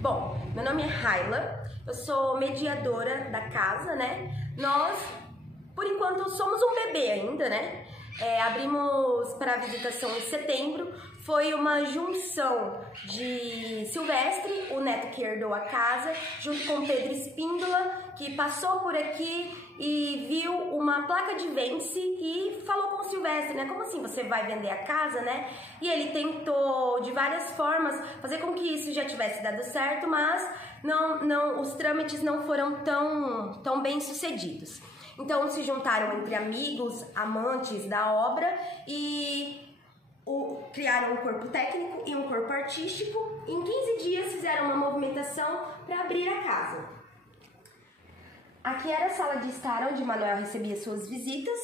Bom, meu nome é Raila, eu sou mediadora da casa, né? Nós, por enquanto, somos um bebê ainda, né? Abrimos para a visitação em setembro, foi uma junção de Silvestre, o neto que herdou a casa, junto com Pedro Espíndola, que passou por aqui e viu uma placa de vende-se e falou com o Silvestre, né? Como assim você vai vender a casa, né? E ele tentou de várias formas fazer com que isso já tivesse dado certo, mas os trâmites não foram tão bem sucedidos. Então se juntaram entre amigos, amantes da obra e criaram um corpo técnico e um corpo artístico. Em 15 dias fizeram uma movimentação para abrir a casa. Aqui era a sala de estar onde Manuel recebia suas visitas.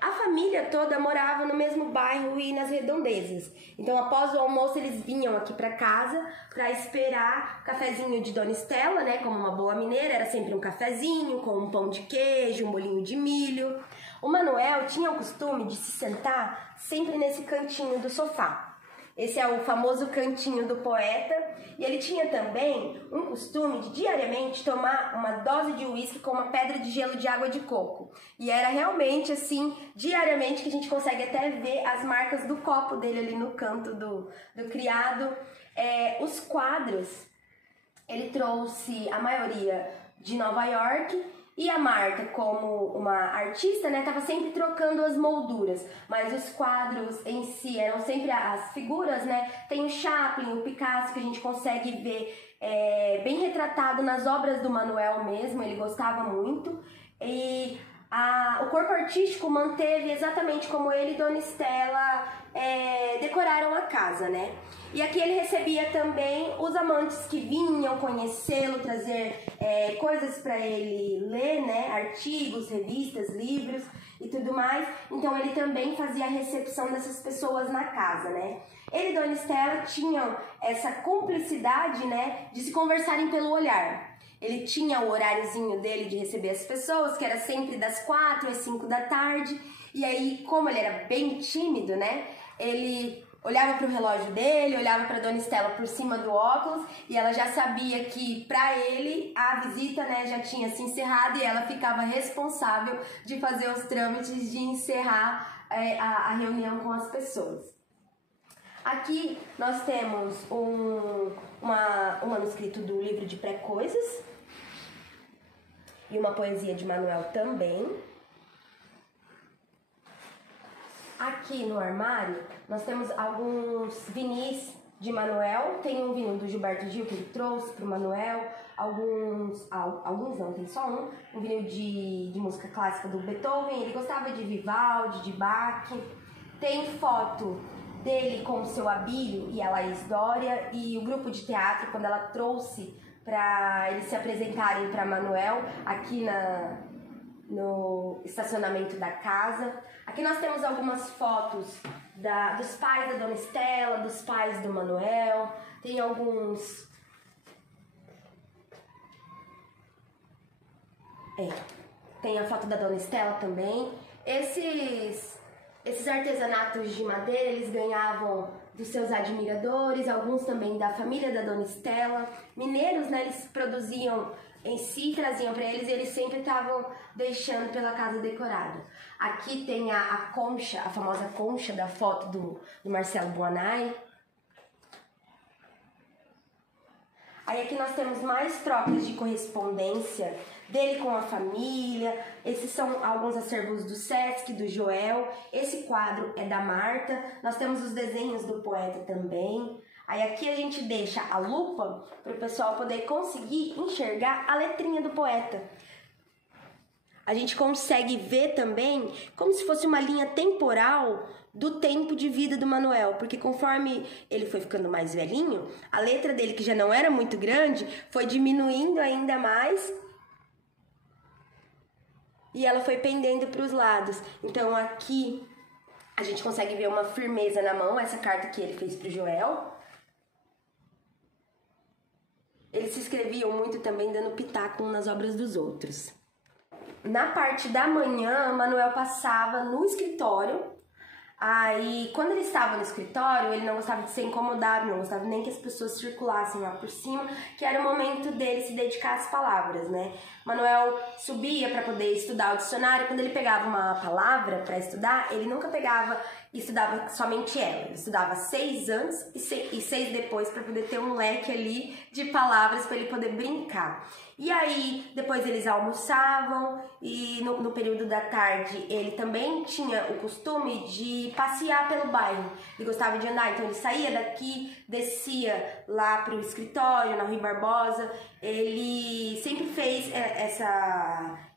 A família toda morava no mesmo bairro e nas redondezas. Então, após o almoço, eles vinham aqui para casa para esperar o cafezinho de Dona Estela, né? Como uma boa mineira, era sempre um cafezinho com um pão de queijo, um bolinho de milho. O Manuel tinha o costume de se sentar sempre nesse cantinho do sofá. Esse é o famoso cantinho do poeta, e ele tinha também um costume de diariamente tomar uma dose de uísque com uma pedra de gelo de água de coco. E era realmente assim, diariamente, que a gente consegue até ver as marcas do copo dele ali no canto do criado. Os quadros, ele trouxe a maioria de Nova York. E a Marta, como uma artista, né, estava sempre trocando as molduras, mas os quadros em si eram sempre as figuras, né? Tem o Chaplin, o Picasso, que a gente consegue ver bem retratado nas obras do Manuel mesmo, ele gostava muito. E o corpo artístico manteve exatamente como ele e Dona Estela decoraram a casa, né? E aqui ele recebia também os amantes que vinham conhecê-lo, trazer coisas para ele ler, né? Artigos, revistas, livros e tudo mais. Então ele também fazia a recepção dessas pessoas na casa, né? Ele e Dona Estela tinham essa cumplicidade, né? De se conversarem pelo olhar. Ele tinha o horáriozinho dele de receber as pessoas, que era sempre das 4 às 5 da tarde. E aí, como ele era bem tímido, né? Ele olhava para o relógio dele, olhava para Dona Estela por cima do óculos e ela já sabia que para ele a visita, né, já tinha se encerrado e ela ficava responsável de fazer os trâmites de encerrar a reunião com as pessoas. Aqui nós temos um manuscrito do livro de pré-coisas e uma poesia de Manuel também. Aqui no armário nós temos alguns vinis de Manuel. Tem um vinil do Gilberto Gil que ele trouxe para o Manuel, alguns não, tem só um vinil de música clássica do Beethoven. Ele gostava de Vivaldi, de Bach. Tem foto dele com o seu Abílio e a Laís Dória e o grupo de teatro, quando ela trouxe para eles se apresentarem para Manuel aqui no estacionamento da casa. Aqui nós temos algumas fotos dos pais da Dona Estela, dos pais do Manuel. Tem alguns... tem a foto da Dona Estela também. Esses artesanatos de madeira, eles ganhavam dos seus admiradores, alguns também da família da Dona Estela. Mineiros, né, eles produziam em si, traziam para eles e eles sempre estavam deixando pela casa decorada. Aqui tem a concha, a famosa concha da foto do Marcelo Buonai. Aí aqui nós temos mais trocas de correspondência dele com a família. Esses são alguns acervos do Sesc, do Joel. Esse quadro é da Marta. Nós temos os desenhos do poeta também. Aí aqui a gente deixa a lupa para o pessoal poder conseguir enxergar a letrinha do poeta. A gente consegue ver também como se fosse uma linha temporal do tempo de vida do Manuel, porque conforme ele foi ficando mais velhinho, a letra dele, que já não era muito grande, foi diminuindo ainda mais e ela foi pendendo para os lados. Então aqui a gente consegue ver uma firmeza na mão, essa carta que ele fez para o Joel. Eles se escreviam muito também dando pitaco nas obras dos outros. Na parte da manhã, Manuel passava no escritório Aí, quando ele estava no escritório, ele não gostava de ser incomodado, não gostava nem que as pessoas circulassem lá por cima, que era o momento dele se dedicar às palavras, né? Manuel subia para poder estudar o dicionário. Quando ele pegava uma palavra para estudar, ele nunca pegava e estudava somente ela. Ele estudava 6 antes e 6 depois para poder ter um leque ali de palavras para ele poder brincar. E aí, depois eles almoçavam e no período da tarde ele também tinha o costume de passear pelo bairro. Ele gostava de andar, então ele saía daqui, descia lá para o escritório, na Rui Barbosa. Ele sempre fez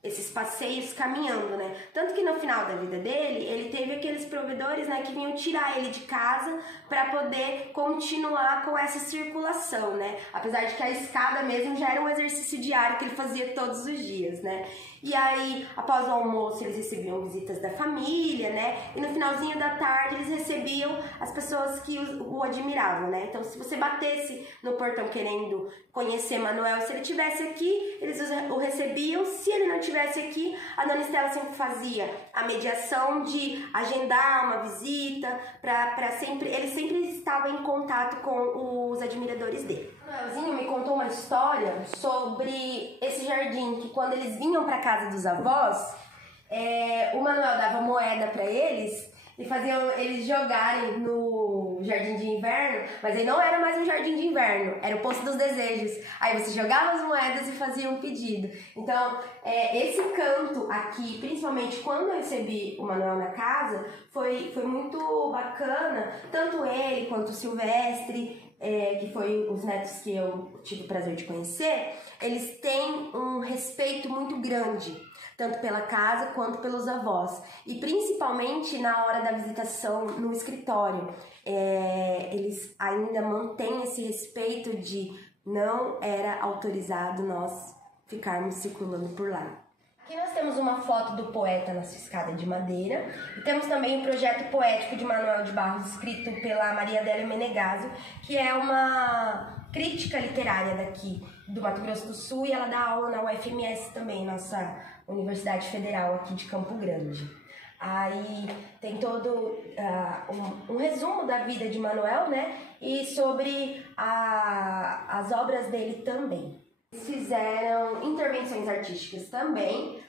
esses passeios caminhando, né? Tanto que no final da vida dele, ele teve aqueles provedores, né, que vinham tirar ele de casa para poder continuar com essa circulação, né? Apesar de que a escada mesmo já era um exercício diário que ele fazia todos os dias, né? E aí, após o almoço, eles recebiam visitas da família, né? E no finalzinho da tarde, eles recebiam as pessoas que o admiravam, né? Então, se você batesse no portão querendo conhecer Manuel, se ele estivesse aqui, eles o recebiam. Se ele não estivesse aqui, a Dona Estela sempre fazia a mediação de agendar uma visita, ele sempre estava em contato com os admiradores dele. O Manuelzinho me contou uma história sobre esse jardim, que quando eles vinham para casa dos avós, o Manuel dava moeda para eles e faziam eles jogarem no jardim de inverno, mas aí não era mais um jardim de inverno, era o Poço dos Desejos. Aí você jogava as moedas e fazia um pedido. Então, esse canto aqui, principalmente quando eu recebi o Manuel na casa, foi muito bacana, tanto ele quanto o Silvestre, que foi os netos que eu tive o prazer de conhecer. Eles têm um respeito muito grande, tanto pela casa quanto pelos avós. E principalmente na hora da visitação no escritório. Eles ainda mantêm esse respeito de não era autorizado nós ficarmos circulando por lá. Aqui nós temos uma foto do poeta na sua escada de madeira. E temos também o projeto poético de Manuel de Barros, escrito pela Maria Adélia Menegaso, que é uma crítica literária daqui do Mato Grosso do Sul, e ela dá aula na UFMS também, nossa Universidade Federal aqui de Campo Grande. Aí tem todo um resumo da vida de Manuel, né? E sobre as obras dele também. Eles fizeram intervenções artísticas também.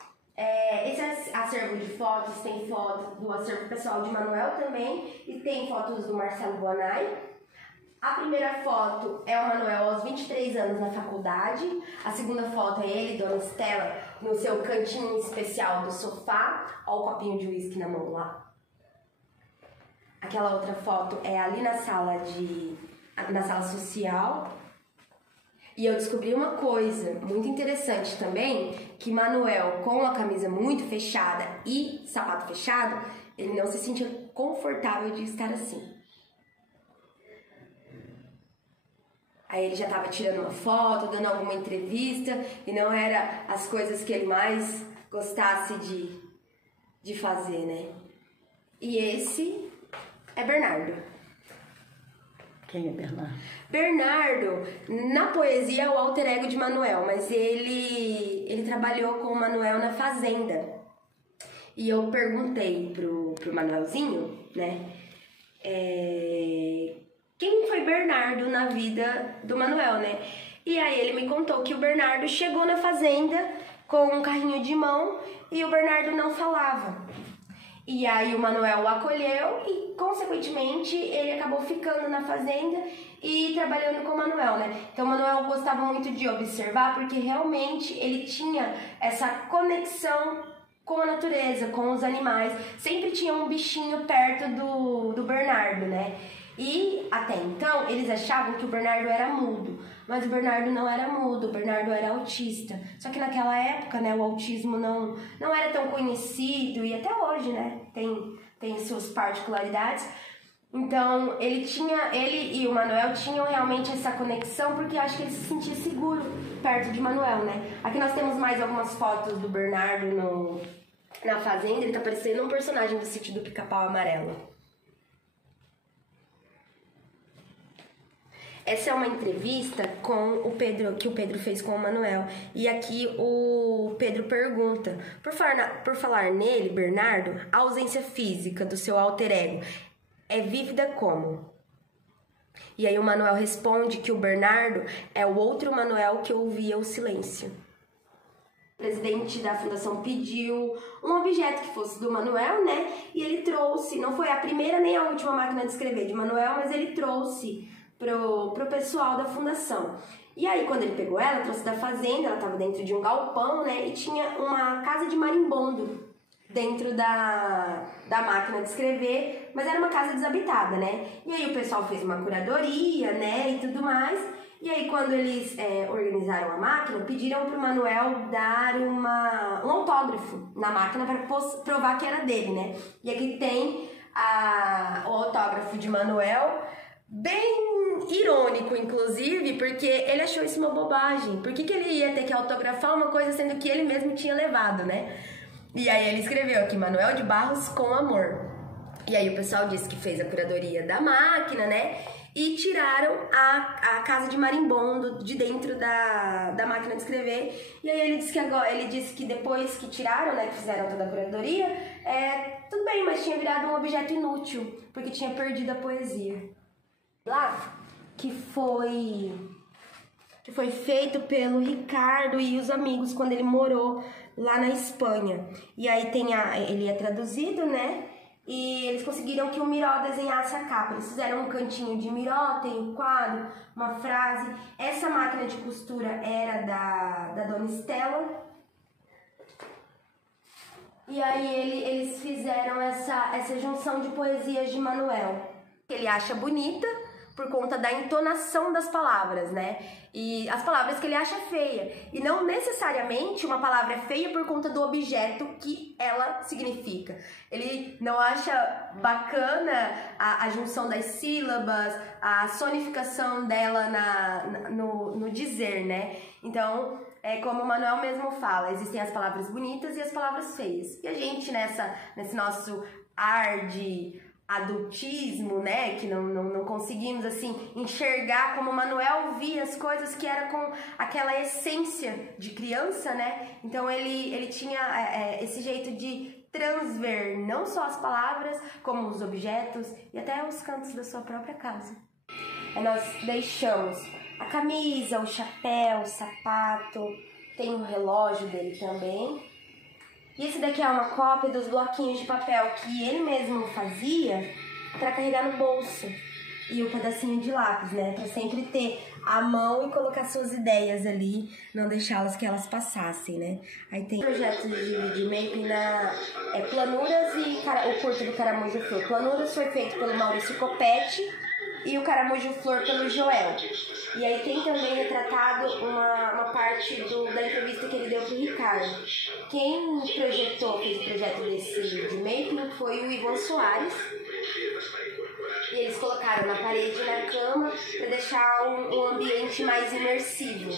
Esse acervo de fotos tem fotos do acervo pessoal de Manuel também, e tem fotos do Marcelo Bonai. A primeira foto é o Manuel aos 23 anos na faculdade. A segunda foto é ele, Dona Estela, no seu cantinho especial do sofá. Olha o copinho de uísque na mão lá. Aquela outra foto é ali na sala social. E eu descobri uma coisa muito interessante também, que Manuel, com a camisa muito fechada e sapato fechado, ele não se sentia confortável de estar assim. Aí ele já estava tirando uma foto, dando alguma entrevista, e não era as coisas que ele mais gostasse de fazer, né? E esse é Bernardo. Quem é Bernardo? Bernardo, na poesia, é o alter ego de Manuel, mas ele trabalhou com o Manuel na fazenda. E eu perguntei pro Manuelzinho, né? Quem foi Bernardo na vida do Manuel, né? E aí ele me contou que o Bernardo chegou na fazenda com um carrinho de mão e o Bernardo não falava. E aí o Manuel o acolheu e, consequentemente, ele acabou ficando na fazenda e trabalhando com o Manuel, né? Então o Manuel gostava muito de observar, porque realmente ele tinha essa conexão com a natureza, com os animais. Sempre tinha um bichinho perto do Bernardo, né? E até então eles achavam que o Bernardo era mudo, mas o Bernardo não era mudo, o Bernardo era autista. Só que naquela época, né, o autismo não era tão conhecido, e até hoje, né, tem suas particularidades. Então ele e o Manuel tinham realmente essa conexão, porque eu acho que ele se sentia seguro perto de Manuel, né? Aqui nós temos mais algumas fotos do Bernardo na fazenda. Ele tá parecendo um personagem do Sítio do Pica-Pau Amarelo. Essa é uma entrevista com o Pedro, que o Pedro fez com o Manuel. E aqui o Pedro pergunta, por falar nele, Bernardo, a ausência física do seu alter ego é vívida como? E aí o Manuel responde que o Bernardo é o outro Manuel que ouvia o silêncio. O presidente da fundação pediu um objeto que fosse do Manuel, né? E ele trouxe, não foi a primeira nem a última máquina de escrever de Manuel, mas ele trouxe pro pessoal da fundação. E aí, quando ele pegou ela, trouxe da fazenda, ela estava dentro de um galpão, né? E tinha uma casa de marimbondo dentro da máquina de escrever, mas era uma casa desabitada, né? E aí o pessoal fez uma curadoria, né? E tudo mais. E aí, quando eles organizaram a máquina, pediram pro Manuel dar um autógrafo na máquina para provar que era dele, né? E aqui tem o autógrafo de Manuel, bem irônico, inclusive, porque ele achou isso uma bobagem. Por que ele ia ter que autografar uma coisa sendo que ele mesmo tinha levado, né? E aí ele escreveu aqui, Manuel de Barros com amor. E aí o pessoal disse que fez a curadoria da máquina, né? E tiraram a casa de marimbondo de dentro da máquina de escrever. E aí ele disse que depois que tiraram, né, que fizeram toda a curadoria, tudo bem, mas tinha virado um objeto inútil, porque tinha perdido a poesia. Lá, que foi feito pelo Ricardo e os amigos quando ele morou lá na Espanha. E aí ele é traduzido, né? E eles conseguiram que o Miró desenhasse a capa. Eles fizeram um cantinho de Miró, tem um quadro, uma frase. Essa máquina de costura era da Dona Estela. E aí eles fizeram essa junção de poesias de Manuel. Ele acha bonita por conta da entonação das palavras, né? E as palavras que ele acha feia. E não necessariamente uma palavra é feia por conta do objeto que ela significa. Ele não acha bacana a junção das sílabas, a sonificação dela no dizer, né? Então, como o Manuel mesmo fala, existem as palavras bonitas e as palavras feias. E a gente, nesse nosso ar de adultismo, né, que não conseguimos, assim, enxergar como o Manuel via as coisas, que era com aquela essência de criança, né, então ele tinha esse jeito de transver não só as palavras, como os objetos e até os cantos da sua própria casa. Nós deixamos a camisa, o chapéu, o sapato, tem um relógio dele também. E esse daqui é uma cópia dos bloquinhos de papel que ele mesmo fazia para carregar no bolso. E o pedacinho de lápis, né? Para sempre ter à mão e colocar suas ideias ali, não deixá-las que elas passassem, né? Aí tem projetos de mapping Planuras e o curto do Caramujo Flor. Planuras foi feito pelo Maurício Coppetti e o Caramujo Flor pelo Joel. E aí tem também retratado uma parte da entrevista que ele deu pro Ricardo. Quem fez o projeto desse de mapping foi o Ivan Soares. E eles colocaram na parede e na cama para deixar um ambiente mais imersivo.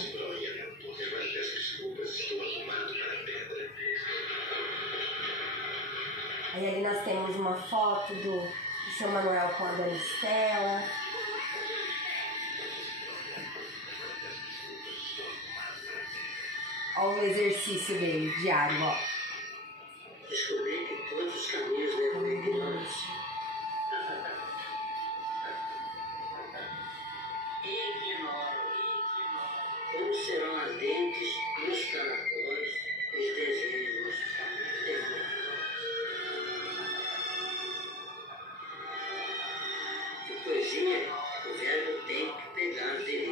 Aí ali nós temos uma foto do seu Manuel com a Dona Estela. Olha o exercício dele, diário, ó. Descobri que todos os caminhos levam à ignorância. Como serão ardentes nos caracóis os desejos de poesia, o verbo tem que pegar dele.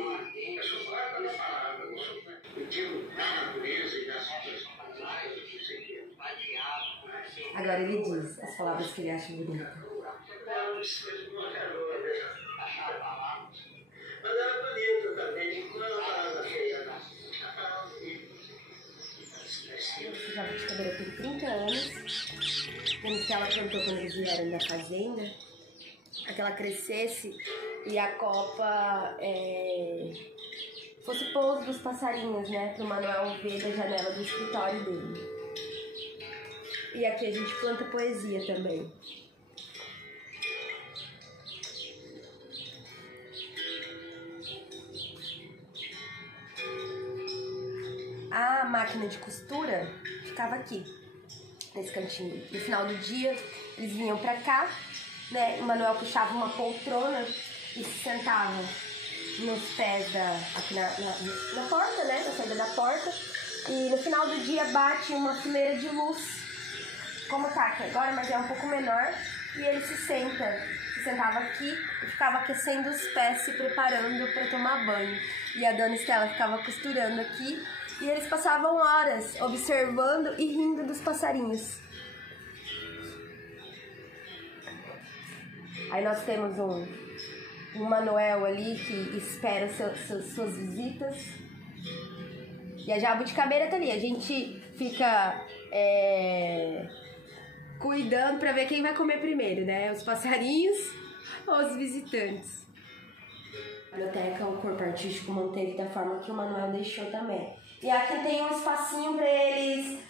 Eu digo na natureza e nas Agora ele diz as palavras que ele acha bonitas. Mas era bonito também, não era uma palavra feia. Esse jabuticabeira tem 30 anos. Como que ela plantou quando eles vieram da fazenda, para que ela crescesse e a copa fosse pouso dos passarinhos, né? Para o Manuel ver da janela do escritório dele. E aqui a gente planta poesia também. máquina de costura ficava aqui, nesse cantinho. No final do dia, eles vinham pra cá, né? O Manuel puxava uma poltrona e se sentava nos pés aqui na porta, né? Na saída da porta. E no final do dia bate uma fileira de luz, como tá aqui agora, mas é um pouco menor. E ele se sentava aqui e ficava aquecendo os pés, se preparando para tomar banho. E a dona Estela ficava costurando aqui e eles passavam horas observando e rindo dos passarinhos. Aí nós temos um Manuel ali que espera suas visitas. E a jabuticabeira tá ali. A gente fica cuidando pra ver quem vai comer primeiro, né? Os passarinhos ou os visitantes. A biblioteca, o corpo artístico manteve da forma que o Manuel deixou também. E aqui tem um espacinho pra eles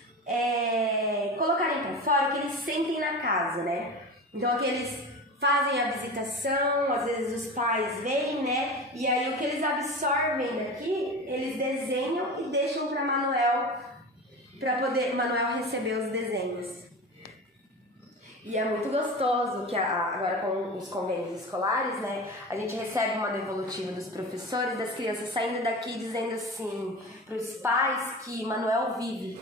colocarem pra fora, que eles sentem na casa, né? Então aqui eles fazem a visitação, às vezes os pais vêm, né? E aí o que eles absorvem daqui, eles desenham e deixam para Manuel poder Manuel receber os desenhos. E é muito gostoso que agora com os convênios escolares, né? A gente recebe uma devolutiva dos professores, das crianças saindo daqui dizendo assim para os pais que Manuel vive.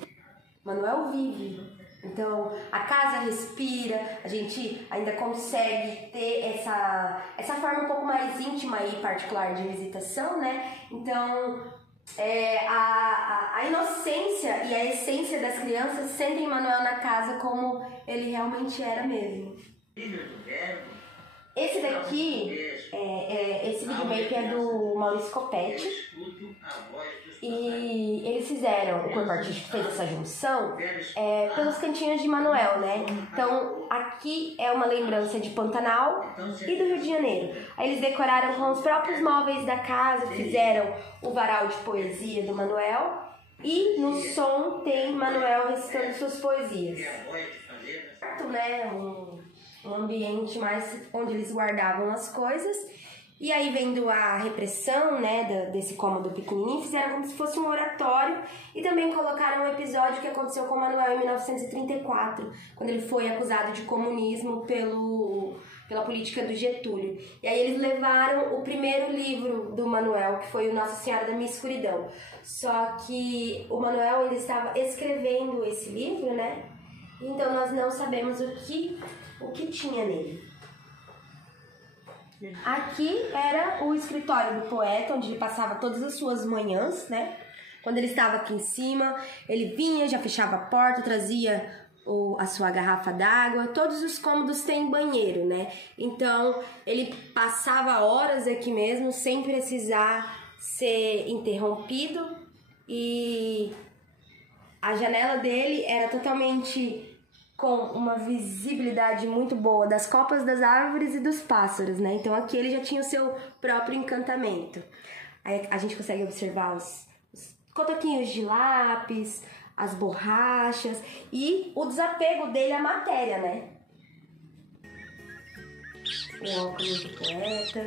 Manuel vive. Então, a casa respira, a gente ainda consegue ter essa forma um pouco mais íntima e particular de visitação, né? Então, a inocência e a essência das crianças sentem Manuel na casa como ele realmente era mesmo. Esse daqui, esse videomaker é do Maurício Copetti. E eles fizeram, o corpo artístico fez essa junção pelos cantinhos de Manuel, né? Então, aqui é uma lembrança de Pantanal e do Rio de Janeiro. Aí eles decoraram com os próprios móveis da casa, fizeram o varal de poesia do Manuel. E no som tem Manuel recitando suas poesias. Né? Um ambiente mais onde eles guardavam as coisas. E aí, vendo a repressão, né, desse cômodo pequenininho, fizeram como se fosse um oratório e também colocaram um episódio que aconteceu com o Manuel em 1934, quando ele foi acusado de comunismo pela política do Getúlio. E aí eles levaram o primeiro livro do Manuel, que foi o Nossa Senhora da Minha Escuridão. Só que o Manuel ele estava escrevendo esse livro, né? Então nós não sabemos o que tinha nele. Aqui era o escritório do poeta, onde ele passava todas as suas manhãs, né? Quando ele estava aqui em cima, ele vinha, já fechava a porta, trazia a sua garrafa d'água. Todos os cômodos têm banheiro, né? Então, ele passava horas aqui mesmo, sem precisar ser interrompido. E a janela dele era totalmente com uma visibilidade muito boa das copas das árvores e dos pássaros, né? Então aqui ele já tinha o seu próprio encantamento. Aí a gente consegue observar os cotoquinhos de lápis, as borrachas e o desapego dele à matéria, né? O óculos do poeta.